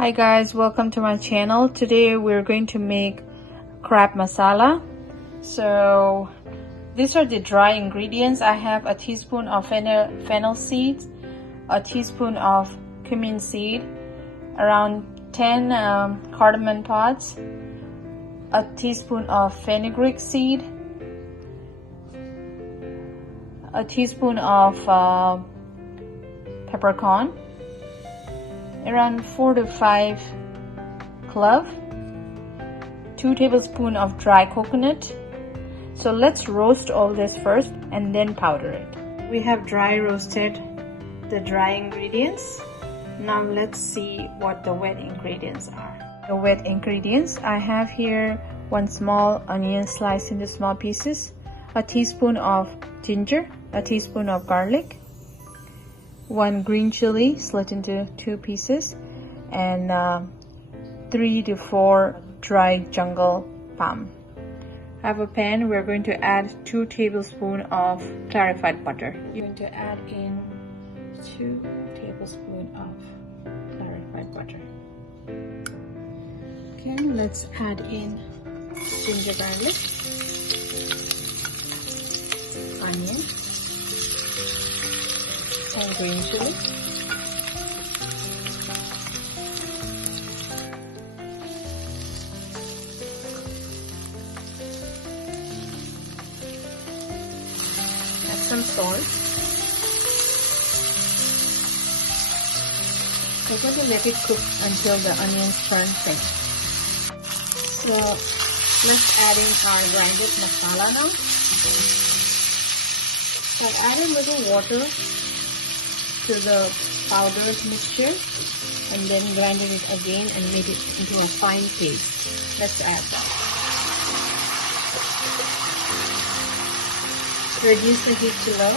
Hi guys, welcome to my channel. Today we're going to make crab masala. So these are the dry ingredients. I have a teaspoon of fennel seeds, a teaspoon of cumin seed, around 10 cardamom pods, a teaspoon of fenugreek seed, a teaspoon of peppercorn, around 4 to 5 clove, 2 tablespoons of dry coconut. So let's roast all this first and then powder it. We have dry roasted the dry ingredients. Now let's see what the wet ingredients are. The wet ingredients, I have here 1 small onion sliced into small pieces, a teaspoon of ginger, a teaspoon of garlic, 1 green chili slit into 2 pieces, and 3 to 4 dry jungle palm. I have a pan. We're going to add 2 tablespoons of clarified butter. You're going to add in 2 tablespoons of clarified butter. Okay, let's add in ginger garlic, onion, and green chili. Add some salt. We're going to let it cook until the onions turn pink. So let's add in our grinded masala now. So I've added a little water to the powdered mixture and then grinded it again and made it into a fine paste. Let's add that. Reduce the heat to low.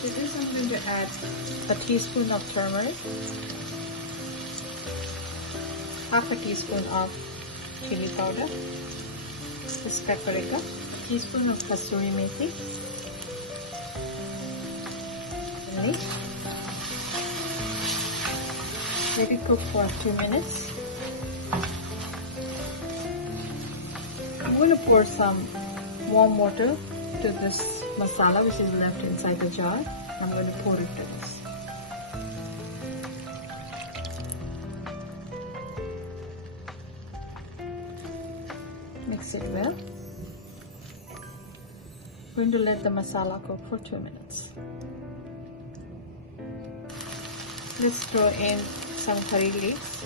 To this I'm going to add a teaspoon of turmeric, half a teaspoon of chili powder, this paprika, a teaspoon of kasuri methi, let it cook for 2 minutes. I'm going to pour some warm water to this masala which is left inside the jar. I'm going to pour it to this. Mix it well. I'm going to let the masala cook for 2 minutes. Let's throw in some curry leaves.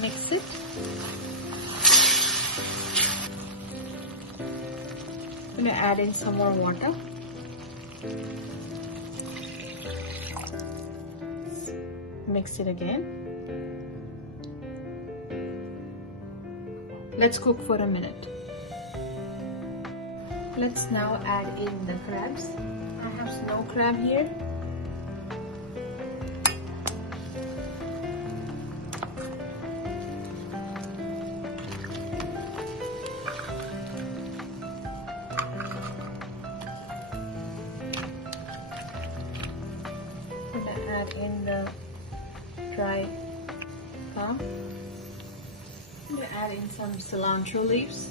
Mix it. I'm going to add in some more water. Mix it again. Let's cook for a minute. Let's now add in the crabs. I have snow crab here. Add in the dry palm. I'm going to add in some cilantro leaves.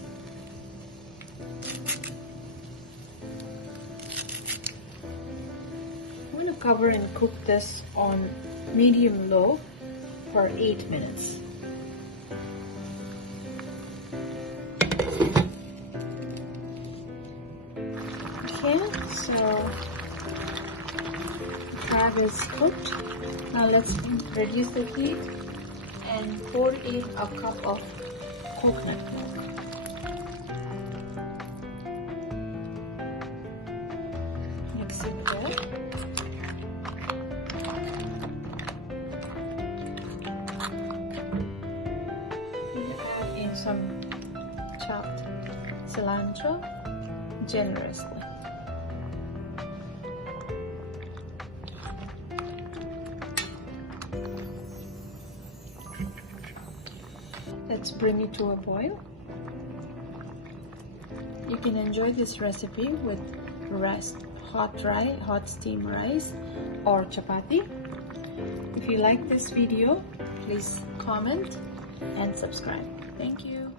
I'm going to cover and cook this on medium low for 8 minutes. Okay, so crab is cooked. Now let's reduce the heat and pour in a cup of coconut milk. Mix it well. Add in some chopped cilantro generously. Let's bring it to a boil. You can enjoy this recipe with hot steamed rice or chapati. If you like this video, please comment and subscribe. Thank you.